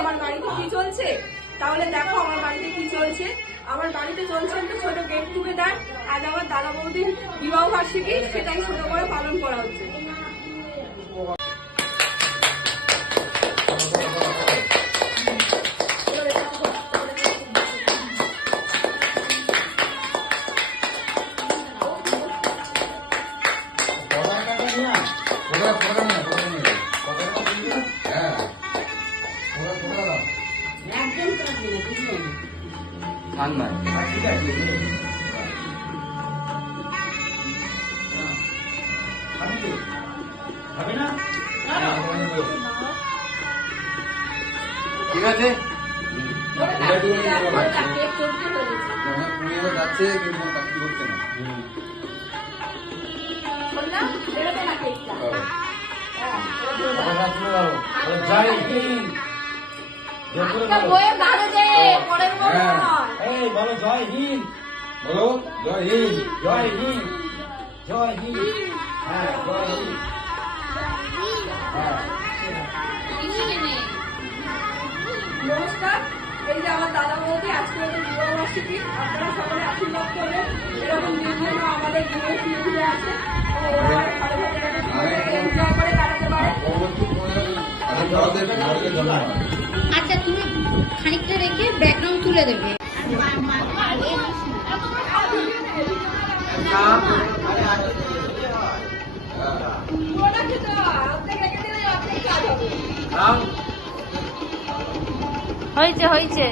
আমার বাড়িতে কি চলছে, তাহলে দেখো আমার বাড়িতে কি চলছে। আমার বাড়িতে চলছে একটা ছোট গেট টুগেদার। আজ আমার দাদা বৌদির বিবাহ বার্ষিকী, সেটাই ছোট করে পালন করা হচ্ছে। ঠিক আছে যাচ্ছে কিন্তু চাকরি করছে না। বলো জয় হিন্দ, বলো জয় হিন্দ। জয় হিন্দ, জয় হিন্দ। হ্যাঁ জয় হিন্দ। নমস্কার, এই যে আমার দাদা বৌদি আজকে ওদের বিবাহ বার্ষিকী। আপনারা সকলে আশীর্বাদ করবেন, এরকম দিন যেন আমাদের জীবনে ফিরে ফিরে আসে, ওরা ভালোভাবে এনজয় করে কাটাতে পারে। আচ্ছা, তুমি খানিকটা রেখে ব্যাকগ্রাউন্ড তুলে দেবে। হয়েছে হয়েছে।